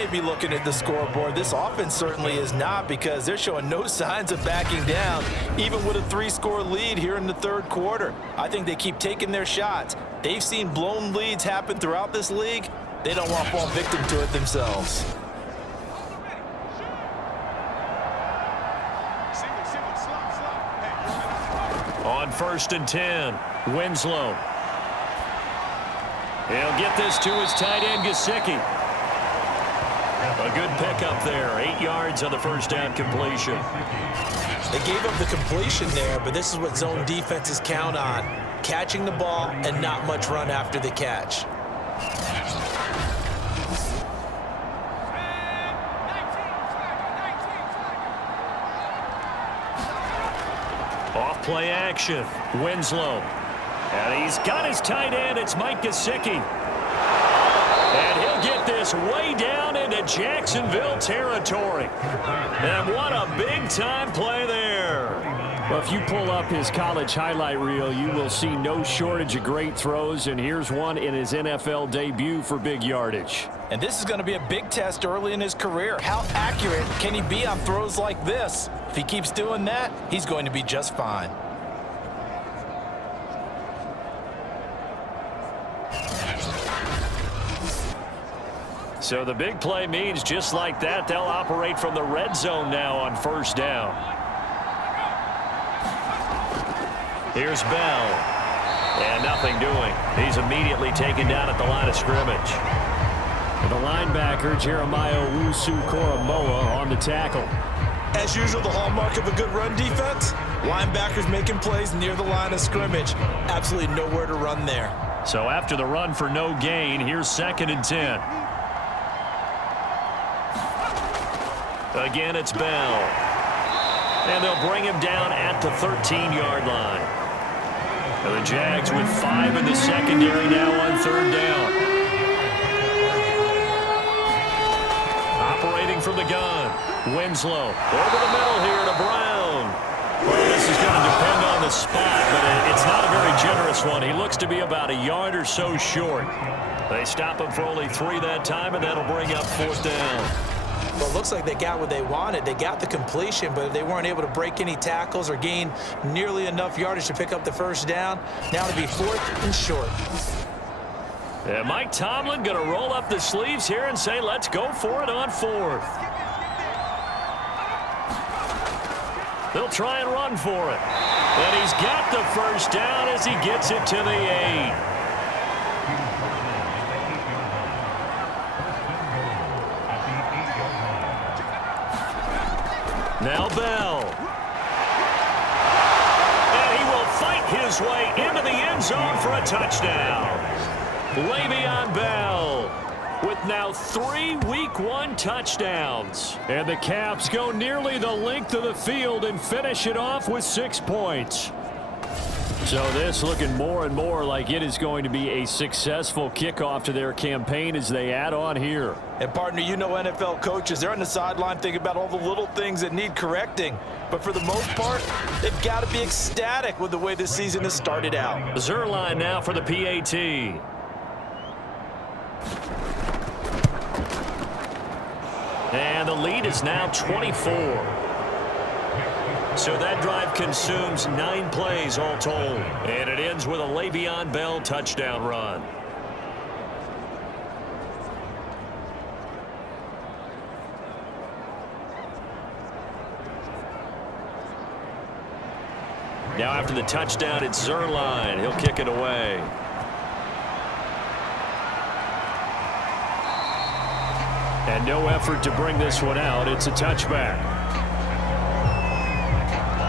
may be looking at the scoreboard. This offense certainly is not, because they're showing no signs of backing down, even with a 3-score lead here in the third quarter. I think they keep taking their shots. They've seen blown leads happen throughout this league. They don't want to fall victim to it themselves. On 1st and 10, Winslow. He'll get this to his tight end, Gesicki. A good pickup there. 8 yards on the first down completion. They gave up the completion there, but this is what zone defenses count on. Catching the ball and not much run after the catch. Off play action. Winslow. And he's got his tight end. It's Mike Gesicki. And he'll get this way down into Jacksonville territory. And what a big-time play there. Well, if you pull up his college highlight reel, you will see no shortage of great throws, and here's one in his NFL debut for big yardage. And this is going to be a big test early in his career. How accurate can he be on throws like this? If he keeps doing that, he's going to be just fine. So the big play means just like that, they'll operate from the red zone now on 1st down. Here's Bell. And nothing doing. He's immediately taken down at the line of scrimmage. The linebacker, Jeremiah Owusu-Koramoah, on the tackle. As usual, the hallmark of a good run defense, linebackers making plays near the line of scrimmage. Absolutely nowhere to run there. So after the run for no gain, here's 2nd and 10. Again, it's Bell. And they'll bring him down at the 13-yard line. And the Jags with 5 in the secondary now on 3rd down. Operating from the gun. Winslow over the middle here to Brown. Well, this is going to depend on the spot, but it's not a very generous one. He looks to be about a yard or so short. They stop him for only 3 that time, and that'll bring up 4th down. Well, it looks like they got what they wanted. They got the completion, but they weren't able to break any tackles or gain nearly enough yardage to pick up the 1st down. Now to be 4th and short. And Mike Tomlin going to roll up the sleeves here and say, let's go for it on 4th. They'll try and run for it. And he's got the 1st down as he gets it to the 8. Now Bell. And he will fight his way into the end zone for a touchdown. Le'Veon Bell with now 3 Week 1 touchdowns. And the Caps go nearly the length of the field and finish it off with 6 points. So this looking more and more like it is going to be a successful kickoff to their campaign as they add on here. And partner, you know NFL coaches, they're on the sideline thinking about all the little things that need correcting. But for the most part, they've got to be ecstatic with the way this season has started out. Zuerlein now for the PAT. And the lead is now 24. So that drive consumes 9 plays all told. And it ends with a Le'Veon Bell touchdown run. Now after the touchdown, it's Zuerlein. He'll kick it away. And no effort to bring this one out. It's a touchback.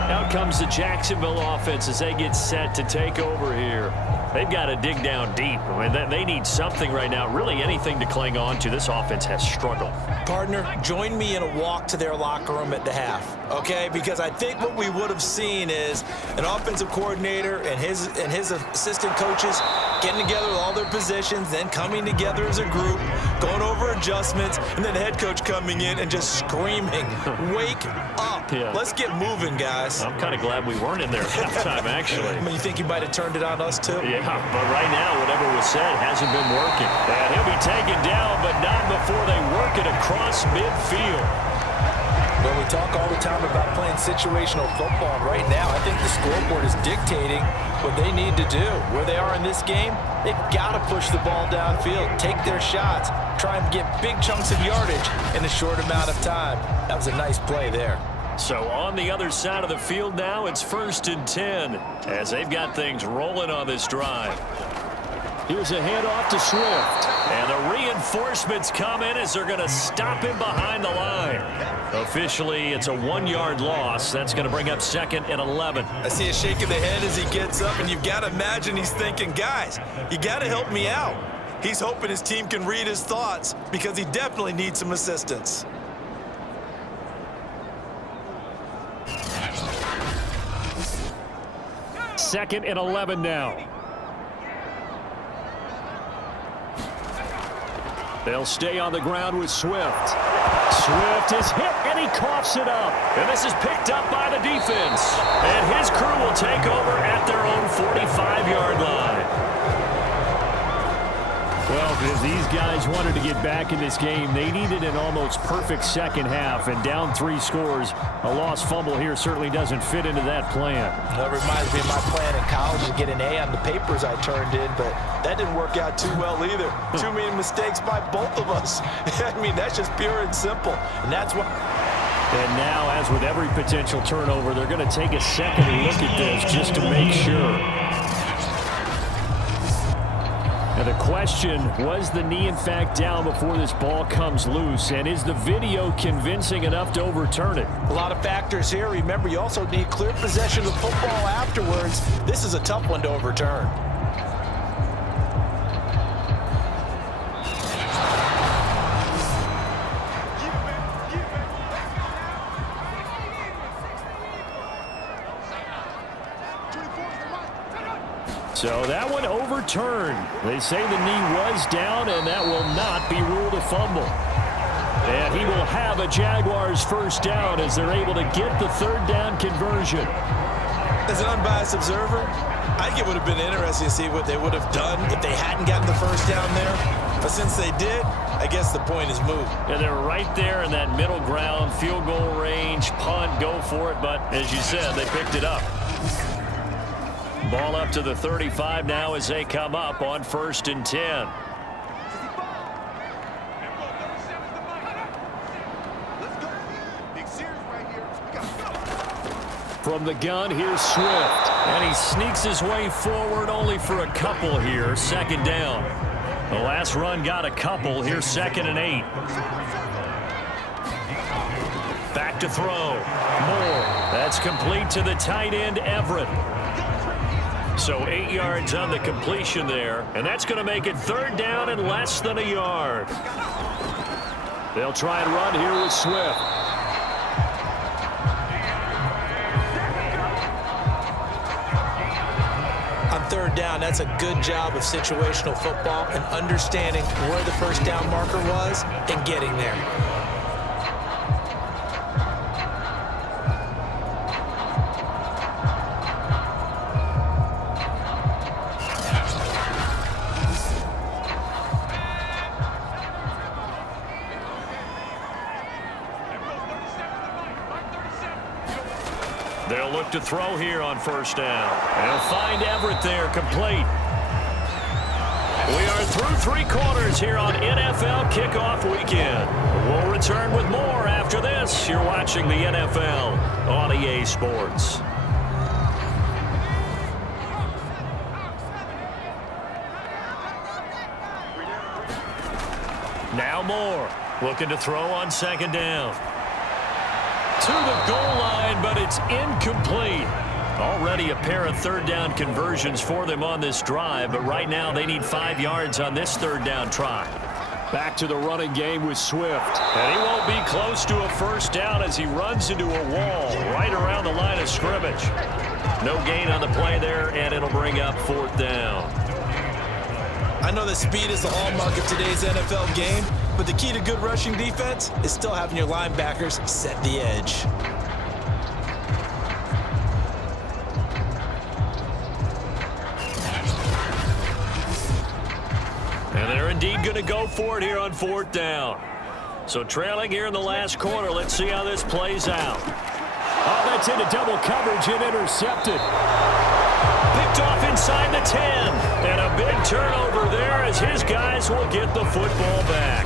Out comes the Jacksonville offense as they get set to take over here. They've got to dig down deep. I mean, they need something right now, really anything to cling on to. This offense has struggled. Partner, join me in a walk to their locker room at the half, okay? Because I think what we would have seen is an offensive coordinator and his assistant coaches getting together with all their positions, then coming together as a group, going over adjustments, and then the head coach coming in and just screaming, wake up. Yeah. Let's get moving, guys. I'm kind of glad we weren't in there at halftime, actually. I mean, you think you might have turned it on us, too? Yeah, but right now, whatever was said hasn't been working. And he'll be taken down, but not before they work it across midfield. Well, we talk all the time about playing situational football. And right now, I think the scoreboard is dictating what they need to do. Where they are in this game, they've got to push the ball downfield, take their shots, try and get big chunks of yardage in a short amount of time. That was a nice play there. So on the other side of the field now, it's 1st and 10 as they've got things rolling on this drive. Here's a handoff to Swift. And the reinforcements come in as they're going to stop him behind the line. Officially, it's a 1-yard loss. That's going to bring up 2nd and 11. I see a shake of the head as he gets up, and you've got to imagine he's thinking, guys, you got to help me out. He's hoping his team can read his thoughts because he definitely needs some assistance. Second and 11 now. They'll stay on the ground with Swift. Swift is hit, and he coughs it up. And this is picked up by the defense. And his crew will take over at their own 45-yard line. Well, if these guys wanted to get back in this game, they needed an almost perfect second half, and down 3 scores. A lost fumble here certainly doesn't fit into that plan. That reminds me of my plan in college to get an A on the papers I turned in, but that didn't work out too well either. Too many mistakes by both of us. I mean, that's just pure and simple, and that's what... And now, as with every potential turnover, they're going to take a second look at this just to make sure. Now the question, was the knee in fact down before this ball comes loose? And is the video convincing enough to overturn it? A lot of factors here. Remember, you also need clear possession of the football afterwards. This is a tough one to overturn. So that one overturned. They say the knee was down, and that will not be ruled a fumble. And he will have a Jaguars first down as they're able to get the 3rd down conversion. As an unbiased observer, I think it would have been interesting to see what they would have done if they hadn't gotten the first down there. But since they did, I guess the point is moot. And they're right there in that middle ground, field goal range, punt, go for it. But as you said, they picked it up. Ball up to the 35 now as they come up on 1st and 10. From the gun, here's Swift. And he sneaks his way forward only for a couple here. 2nd down. The last run got a couple. Here's 2nd and 8. Back to throw. Moore. That's complete to the tight end, Everett. So 8 yards on the completion there, and that's going to make it 3rd down and less than a yard. They'll try and run here with Swift. On 3rd down, that's a good job of situational football and understanding where the first down marker was and getting there. They'll look to throw here on 1st down. They'll find Everett there, complete. We are through 3 quarters here on NFL Kickoff Weekend. We'll return with more after this. You're watching the NFL on EA Sports. Now Moore looking to throw on 2nd down. To the goal line, but it's incomplete. Already a pair of 3rd down conversions for them on this drive, but right now they need 5 yards on this 3rd down try. Back to the running game with Swift. And he won't be close to a first down as he runs into a wall right around the line of scrimmage. No gain on the play there, and it'll bring up 4th down. I know that speed is the hallmark of today's NFL game, but the key to good rushing defense is still having your linebackers set the edge. And they're indeed going to go for it here on 4th down. So trailing here in the last quarter. Let's see how this plays out. Oh, that's into double coverage and intercepted. Picked off inside the 10. And a big turnover there as his guys will get the football back.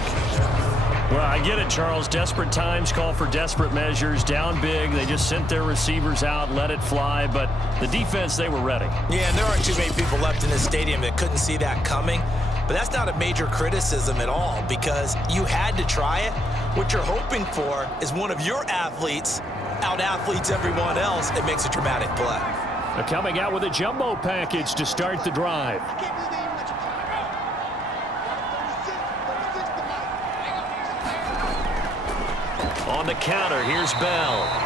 Well, I get it, Charles. Desperate times call for desperate measures. Down big. They just sent their receivers out, let it fly. But the defense, they were ready. Yeah, and there aren't too many people left in this stadium that couldn't see that coming. But that's not a major criticism at all because you had to try it. What you're hoping for is one of your athletes out-athletes everyone else. It makes a dramatic play. They're coming out with a jumbo package to start the drive. On the counter, here's Bell.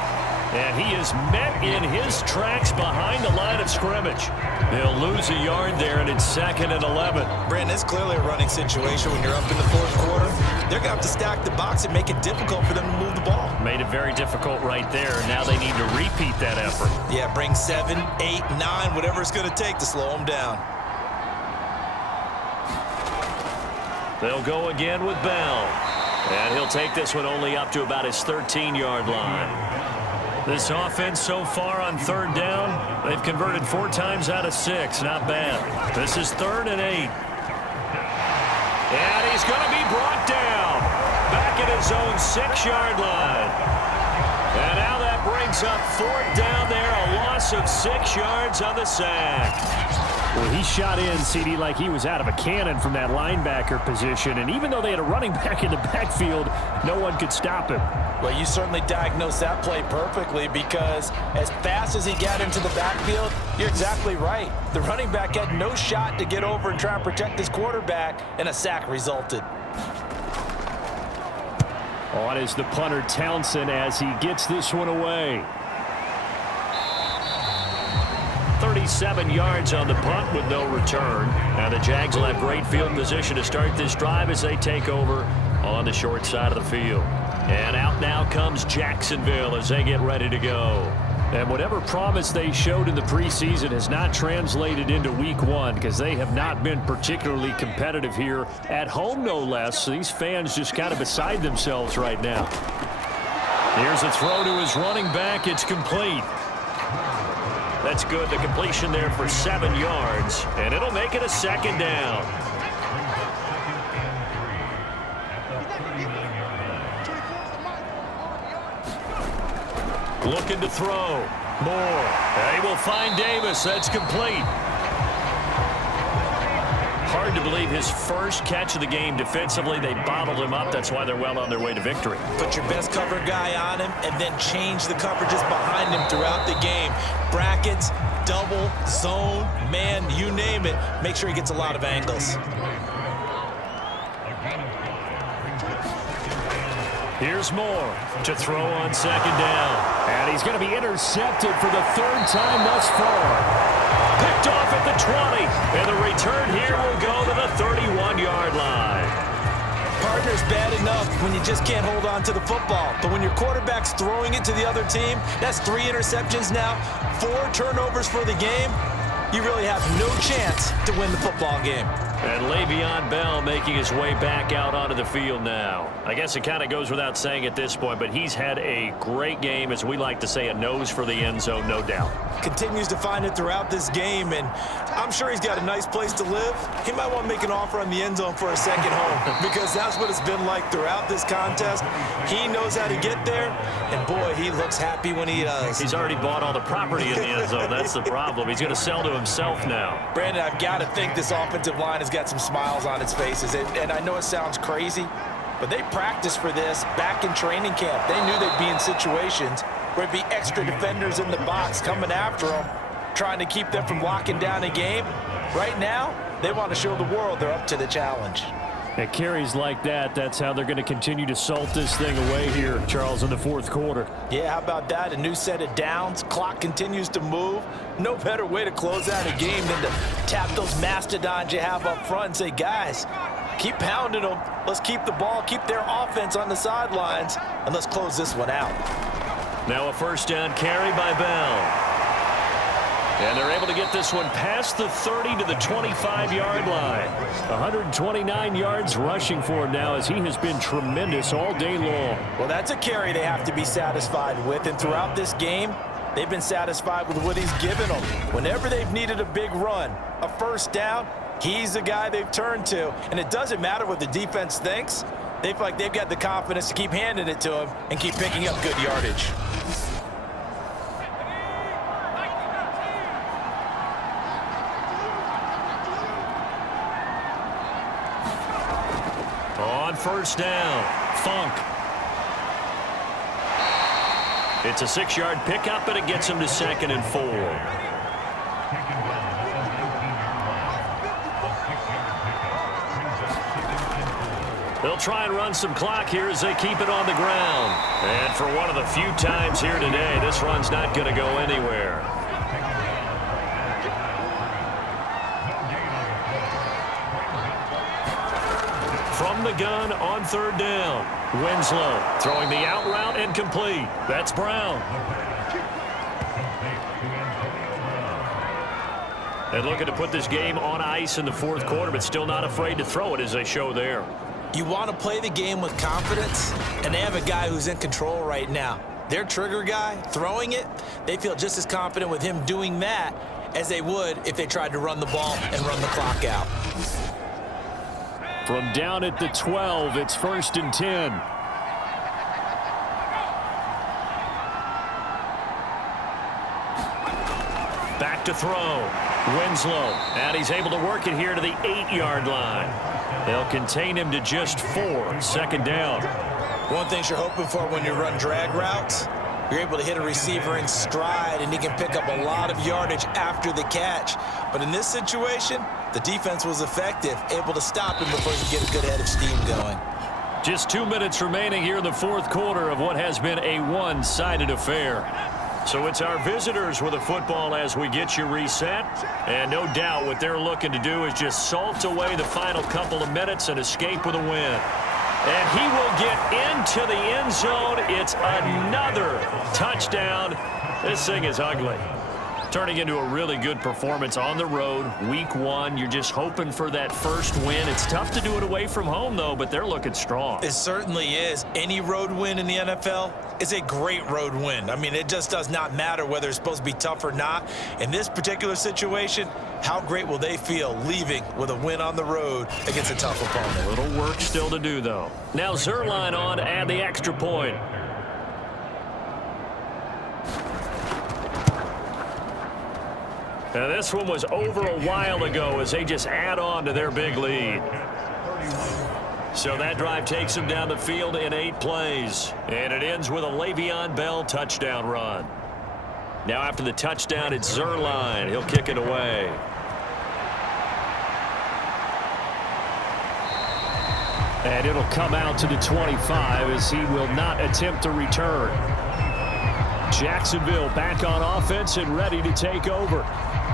And he is met in his tracks behind the line of scrimmage. They'll lose a yard there, and it's 2nd and 11. Brandon, it's clearly a running situation when you're up in the fourth quarter. They're going to have to stack the box and make it difficult for them to move the ball. Made it very difficult right there. Now they need to repeat that effort. Yeah, bring 7, 8, 9, whatever it's going to take to slow them down. They'll go again with Bell. And he'll take this one only up to about his 13-yard line. This offense so far on 3rd down, they've converted 4 times out of 6. Not bad. This is 3rd and 8. And he's going to be brought down back at his own 6-yard line. And now that brings up 4th down there, a loss of 6 yards on the sack. Well, he shot in, CD, like he was out of a cannon from that linebacker position. And even though they had a running back in the backfield, no one could stop him. Well, you certainly diagnosed that play perfectly because as fast as he got into the backfield, you're exactly right. The running back had no shot to get over and try and protect his quarterback, and a sack resulted. On is the punter, Townsend, as he gets this one away. 37 yards on the punt with no return. Now the Jags will have great field position to start this drive as they take over on the short side of the field. And out now comes Jacksonville as they get ready to go. And whatever promise they showed in the preseason has not translated into week 1 because they have not been particularly competitive here at home, no less. So these fans just kind of beside themselves right now. Here's a throw to his running back. It's complete. That's good. The completion there for 7 yards, and it'll make it a 2nd down. Looking to throw. Moore. They will find Davis. That's complete. Hard to believe his first catch of the game defensively. They bottled him up. That's why they're well on their way to victory. Put your best cover guy on him and then change the coverages behind him throughout the game. Brackets, double, zone, man, you name it. Make sure he gets a lot of angles. Here's Moore to throw on 2nd down. And he's going to be intercepted for the 3rd time thus far. Picked off at the 20. And the return here will go to the 31-yard line. Partner's bad enough when you just can't hold on to the football. But when your quarterback's throwing it to the other team, that's 3 interceptions now, 4 turnovers for the game. You really have no chance to win the football game. And Le'Veon Bell making his way back out onto the field now. I guess it kind of goes without saying at this point, but he's had a great game, as we like to say, a nose for the end zone, no doubt. Continues to find it throughout this game, and I'm sure he's got a nice place to live. He might want to make an offer on the end zone for a second home because that's what it's been like throughout this contest. He knows how to get there, and boy, he looks happy when he does. He's already bought all the property in the end zone. That's the problem. He's going to sell to himself now. Brandon, I've got to think this offensive line has got some smiles on its faces, and I know it sounds crazy, but they practiced for this back in training camp. They knew they'd be in situations where it'd be extra defenders in the box coming after them, trying to keep them from locking down a game. Right now, they want to show the world they're up to the challenge. At carries like that, that's how they're going to continue to salt this thing away here, Charles, in the 4th quarter. Yeah, how about that? A new set of downs. Clock continues to move. No better way to close out a game than to tap those mastodons you have up front and say, guys, keep pounding them. Let's keep the ball, keep their offense on the sidelines, and let's close this one out. Now a 1st down carry by Bell. And they're able to get this one past the 30 to the 25-yard line. 129 yards rushing for him now as he has been tremendous all day long. Well, that's a carry they have to be satisfied with. And throughout this game, they've been satisfied with what he's given them. Whenever they've needed a big run, a first down, he's the guy they've turned to. And it doesn't matter what the defense thinks. They feel like they've got the confidence to keep handing it to him and keep picking up good yardage. On first down, Funk. It's a 6-yard pickup, and it gets him to 2nd and 4. They'll try and run some clock here as they keep it on the ground. And for one of the few times here today, this run's not going to go anywhere. From the gun on 3rd down, Winslow throwing the out route and complete. That's Brown. And looking to put this game on ice in the 4th quarter, but still not afraid to throw it as they show there. You want to play the game with confidence, and they have a guy who's in control right now. Their trigger guy, throwing it, they feel just as confident with him doing that as they would if they tried to run the ball and run the clock out. From down at the 12, it's 1st and 10. Back to throw. Winslow, and he's able to work it here to the 8-yard line. They'll contain him to just 4, 2nd down. One thing you're hoping for when you run drag routes, you're able to hit a receiver in stride, and he can pick up a lot of yardage after the catch. But in this situation, the defense was effective, able to stop him before he could get a good head of steam going. Just 2 minutes remaining here in the 4th quarter of what has been a one-sided affair. So it's our visitors with the football as we get you reset. And no doubt what they're looking to do is just salt away the final couple of minutes and escape with a win. And he will get into the end zone. It's another touchdown. This thing is ugly. Turning into a really good performance on the road. Week 1, you're just hoping for that first win. It's tough to do it away from home, though, but they're looking strong. It certainly is. Any road win in the NFL is a great road win. I mean, it just does not matter whether it's supposed to be tough or not. In this particular situation, how great will they feel leaving with a win on the road against a tough opponent? A little work still to do, though. Now Zerline on to add the extra point. Now this one was over a while ago as they just add on to their big lead. So that drive takes them down the field in 8 plays. And it ends with a Le'Veon Bell touchdown run. Now after the touchdown, it's Zerline. He'll kick it away. And it'll come out to the 25 as he will not attempt to return. Jacksonville back on offense and ready to take over.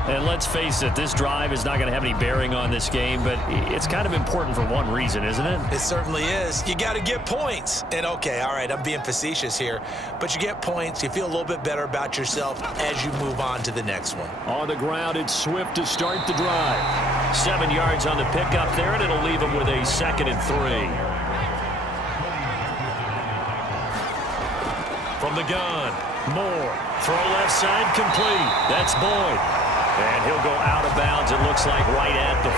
And let's face it, this drive is not going to have any bearing on this game, but it's kind of important for one reason, isn't it? It certainly is. You got to get points. And, okay, all right, I'm being facetious here, but you get points. You feel a little bit better about yourself as you move on to the next one. On the ground, it's Swift to start the drive. 7 yards on the pickup there, and it'll leave him with a 2nd and 3. From the gun, Moore. Throw left side complete. That's Boyd. And he'll go out of bounds, it looks like, right at the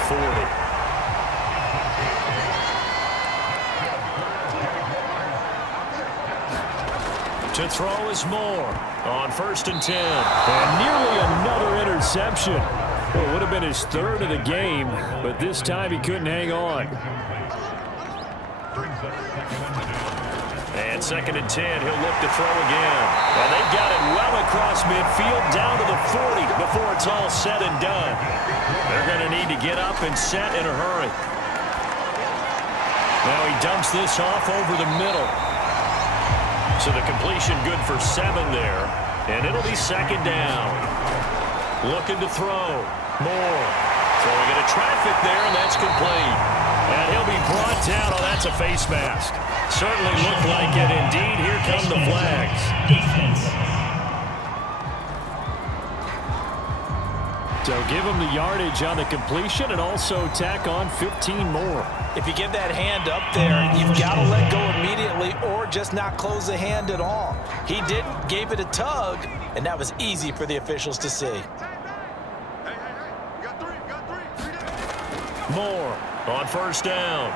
40. To throw is Moore on 1st and 10. And nearly another interception. Well, it would have been his 3rd of the game, but this time he couldn't hang on. And 2nd and 10, he'll look to throw again. And they got it well across midfield down to the 40 before it's all said and done. They're going to need to get up and set in a hurry. Now he dumps this off over the middle. So the completion good for 7 there. And it'll be 2nd down. Looking to throw. Moore throwing into traffic there, and that's complete. And he'll be brought down. Oh, that's a face mask. Certainly looked like it. Indeed, here come the flags. So give him the yardage on the completion and also tack on 15 more. If you give that hand up there, you've got to let go immediately or just not close the hand at all. He didn't, gave it a tug, and that was easy for the officials to see. Moore on first down.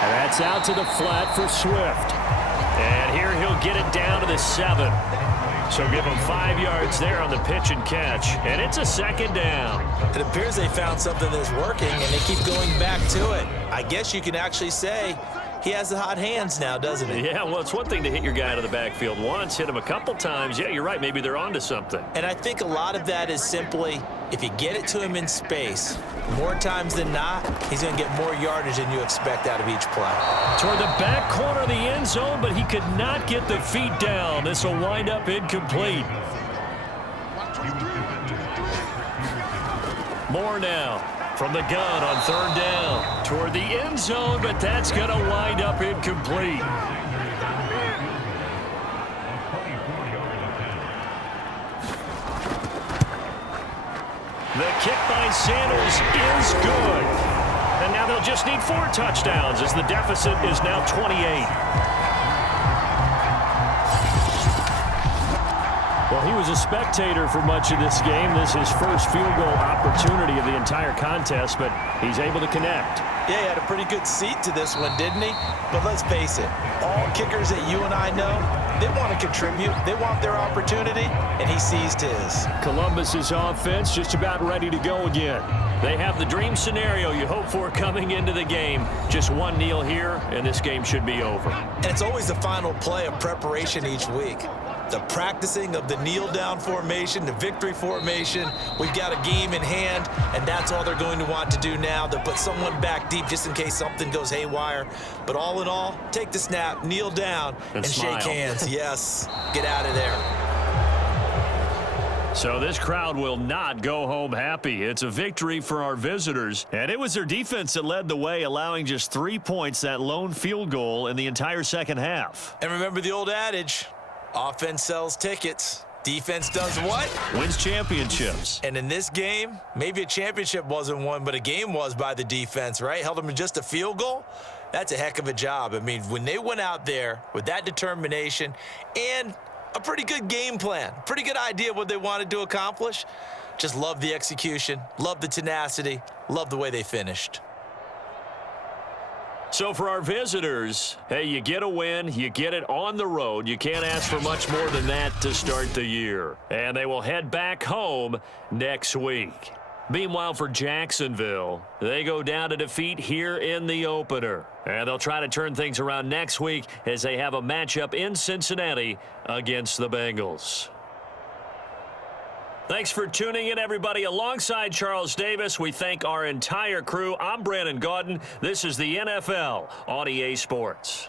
And that's out to the flat for Swift. And here he'll get it down to the 7. So give him 5 yards there on the pitch and catch. And it's a second down. It appears they found something that's working, and they keep going back to it. I guess you can actually say he has the hot hands now, doesn't he? Yeah, well, it's one thing to hit your guy out of the backfield once, hit him a couple times. Yeah, you're right. Maybe they're onto something. And I think a lot of that is simply if you get it to him in space, more times than not, he's going to get more yardage than you expect out of each play. Toward the back corner of the end zone, but he could not get the feet down. This will wind up incomplete. Moore now from the gun on third down. Toward the end zone, but that's going to wind up incomplete. The kick by Sanders is good. And now they'll just need 4 touchdowns as the deficit is now 28. Well, he was a spectator for much of this game. This is his first field goal opportunity of the entire contest, but he's able to connect. Yeah, he had a pretty good seat to this one, didn't he? But let's face it, all kickers that you and I know, they want to contribute. They want their opportunity, and he seized his. Columbus's offense just about ready to go again. They have the dream scenario you hope for coming into the game. Just one kneel here, and this game should be over. And it's always the final play of preparation each week. The practicing of the kneel-down formation, the victory formation. We've got a game in hand, and that's all they're going to want to do now. They'll put someone back deep just in case something goes haywire. But all in all, take the snap, kneel down, and shake hands. Yes, get out of there. So this crowd will not go home happy. It's a victory for our visitors. And it was their defense that led the way, allowing just 3 points, that lone field goal in the entire second half. And remember the old adage, offense sells tickets. Defense does what? Wins championships. And in this game, maybe a championship wasn't won, but a game was by the defense, right? Held them to just a field goal. That's a heck of a job. I mean, when they went out there with that determination and a pretty good game plan, pretty good idea what they wanted to accomplish, just love the execution, love the tenacity, love the way they finished. So for our visitors, hey, you get a win, you get it on the road. You can't ask for much more than that to start the year. And they will head back home next week. Meanwhile, for Jacksonville, they go down to defeat here in the opener. And they'll try to turn things around next week as they have a matchup in Cincinnati against the Bengals. Thanks for tuning in, everybody. Alongside Charles Davis, we thank our entire crew. I'm Brandon Gaudin. This is the NFL on EA Sports.